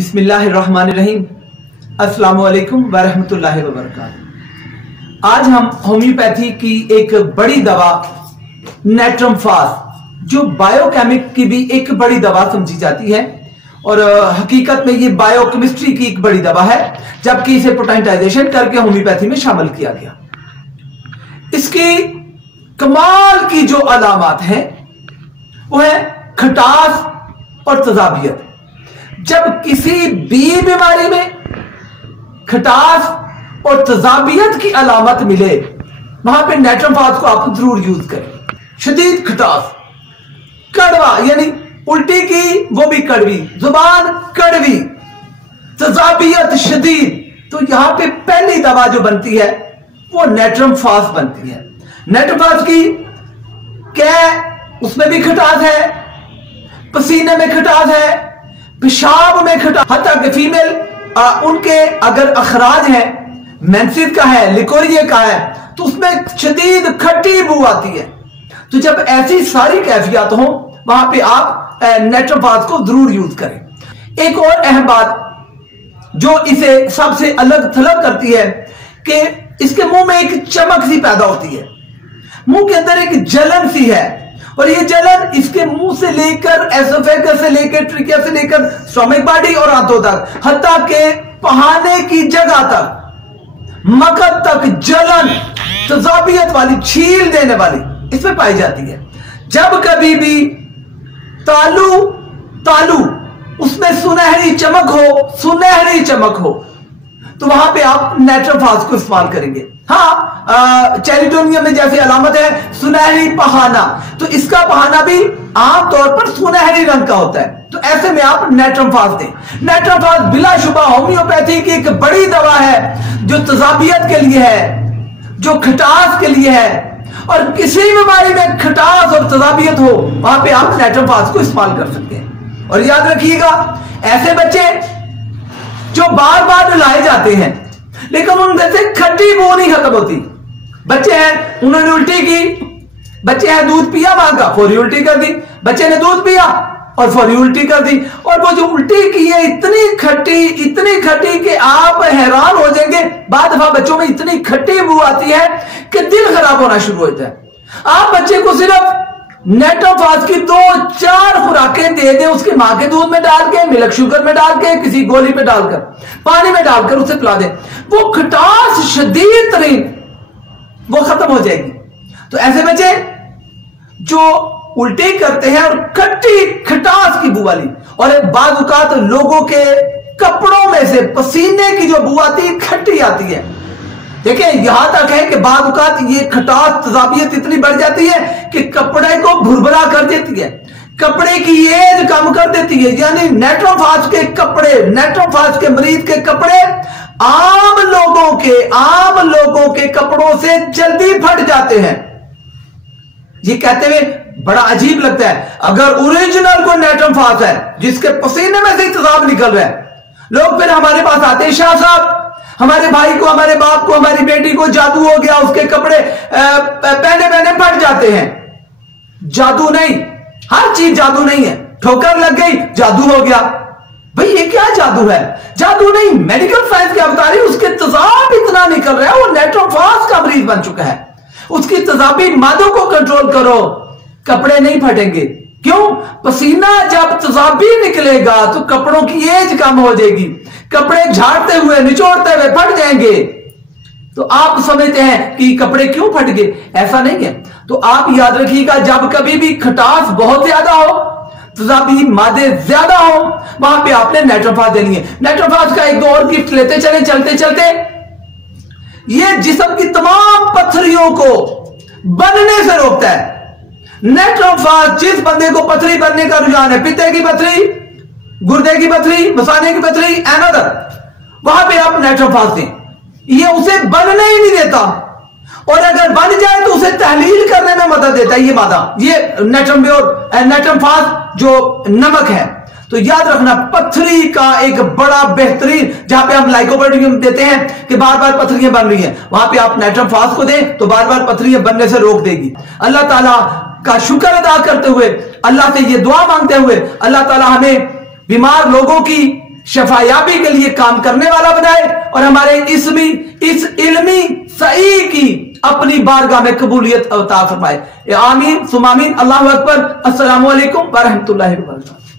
बिस्मिल्लाहिर्रहमानिर्रहीम। अस्सलामु अलैकुम वरहमतुल्लाहि वबरकातुहू। आज हम होम्योपैथी की एक बड़ी दवा नेट्रमफास, जो बायोकेमिक की भी एक बड़ी दवा समझी जाती है और हकीकत में ये बायोकेमिस्ट्री की एक बड़ी दवा है, जबकि इसे पोटेंटाइजेशन करके होम्योपैथी में शामिल किया गया। इसकी कमाल की जो अलामत है वो है खटास और तजाबियत। जब किसी भी बीमारी में खटास और तजाबियत की अलामत मिले, वहां पे नेट्रमफास को आप जरूर यूज करें। शदीद खटास, कड़वा यानी उल्टी की वो भी कड़वी, जुबान कड़वी, तजाबियत शदीद, तो यहां पे पहली दवा जो बनती है वो नेट्रमफास बनती है। नेट्रमफास की क्या, उसमें भी खटास है, पसीने में खटास है, पेशाब में खटास, हत्ता कि फीमेल उनके अगर अखराज है, मेंसेस का है, लिकोरिया का है, तो उसमें शदीद खट्टी बू आती है। तो जब ऐसी सारी कैफियत हो, वहां पे आप नेट्रमफास को जरूर यूज करें। एक और अहम बात जो इसे सबसे अलग थलग करती है कि इसके मुंह में एक चमक सी पैदा होती है, मुंह के अंदर एक जलन सी है, और ये जलन इसके मुंह से लेकर एसोफेगस से लेकर ट्रिकिया से लेकर स्टोमक बॉडी और आंतों तक, हत्ता के पहाने की जगह तक, मकद तक जलन तजाबियत वाली, छील देने वाली इसमें पाई जाती है। जब कभी भी तालू उसमें सुनहरी चमक हो तो वहां पे आप नेट्रमफास को इस्तेमाल करेंगे। हाँ, चैलिडोनियम में जैसी अलामत है सुनहरी पहाना, तो इसका पहाना भी आमतौर पर सुनहरी रंग का होता है, तो ऐसे में आप नेट्रमफास दें। नेट्रमफास बिलाशुबा होम्योपैथी की एक बड़ी दवा है, जो तजाबियत के लिए है, जो खटास के लिए है, और किसी बीमारी में खटास और तजाबियत हो वहां पे आप नेट्रमफास को इस्तेमाल कर सकते हैं। और याद रखिएगा, ऐसे बच्चे जो बार बार नहलाए जाते हैं लेकिन उनमें से खट्टी बू नहीं खत्म होती, बच्चे हैं उन्होंने उल्टी की, बच्चे हैं दूध पिया मांगा, फौरी उल्टी कर दी, बच्चे ने दूध पिया और फौरी उल्टी कर दी, और वो जो उल्टी की है इतनी खट्टी कि आप हैरान हो जाएंगे। बाद दफा बच्चों में इतनी खट्टी बू आती है कि दिल खराब होना शुरू होता है। आप बच्चे को सिर्फ नेट्रमफास की 2-4 खुराकें दे दें, उसके मां के दूध में डाल के, मिल्क शुगर में डाल के, किसी गोली में डालकर, पानी में डालकर उसे पिला दें, वो खटास शदीद तरीन वो खत्म हो जाएगी। तो ऐसे बच्चे जो उल्टी करते हैं और खटास की बू वाली, और बाज़ लोगों के कपड़ों में से पसीने की जो बू आती है खट्टी आती है। देखिए, यहां तक है कि बाज़ ये खटास तजाबियत इतनी बढ़ जाती है कि कपड़े को भुरभुरा कर देती है, कपड़े की एज कम कर देती है। यानी नेट्रमफास के कपड़े, नेट्रमफास के मरीज के कपड़े आम लोगों के कपड़ों से जल्दी फट जाते हैं। ये कहते हुए बड़ा अजीब लगता है, अगर ओरिजिनल कोई नेट्रमफास है जिसके पसीने में से तेजाब निकल रहा है, लोग फिर हमारे पास आते हैं, शाह साहब हमारे भाई को, हमारे बाप को, हमारी बेटी को जादू हो गया, उसके कपड़े पहने फट जाते हैं। जादू नहीं, हर चीज जादू नहीं है। ठोकर लग गई, जादू हो गया। भाई ये क्या जादू है? जादू नहीं, मेडिकल साइंस के अवतारी, उसके तेजाब इतना निकल रहा है, वो नेट्रमफास का मरीज बन चुका है। उसकी तेजाबी मादों को कंट्रोल करो, कपड़े नहीं फटेंगे। क्यों? पसीना जब तेजाबी निकलेगा तो कपड़ों की एज कम हो जाएगी, कपड़े झाड़ते हुए, निचोड़ते हुए फट जाएंगे। तो आप समझते हैं कि कपड़े क्यों फट गए? ऐसा नहीं है। तो आप याद रखिएगा, जब कभी भी खटास बहुत ज्यादा हो, तेजाबी मादे ज्यादा हो, वहां पे आपने नेट्रमफास देनी है। नेट्रमफास का एक दो और गिफ्ट लेते चले, चलते ये जिस्म की तमाम पथरियों को बनने से रोकता है। नेट्रमफास जिस बंदे को पथरी बनने का रुझान है, पित्ते की पथरी, गुर्दे की पथरी, मसाने की पथरी, एनोदर, वहां पे आप नेट्रमफास दें। ये उसे बनने ही नहीं देता, और अगर बन जाए तो उसे तहलील करने में मदद देता है ये मादा, ये नेट्रमफास जो नमक है। तो याद रखना, पथरी का एक बड़ा बेहतरीन, जहां पे हम लाइकोपोडियम देते हैं कि बार बार पथरियां बन रही हैं, वहां पे आप नेट्रमफास को दें तो बार बार पथरियां बनने से रोक देगी। अल्लाह ताला का शुक्र अदा करते हुए, अल्लाह से ये दुआ मांगते हुए, अल्लाह ताला हमें बीमार लोगों की शफायाबी के लिए काम करने वाला बनाए और हमारे इस इल्मी सही की अपनी बारगाह में कबूलियत अता फरमाए। आमीन सुमामीन। अल्लाहु अकबर। अस्सलामु अलैकुम व रहमतुल्लाहि व बरकातहू।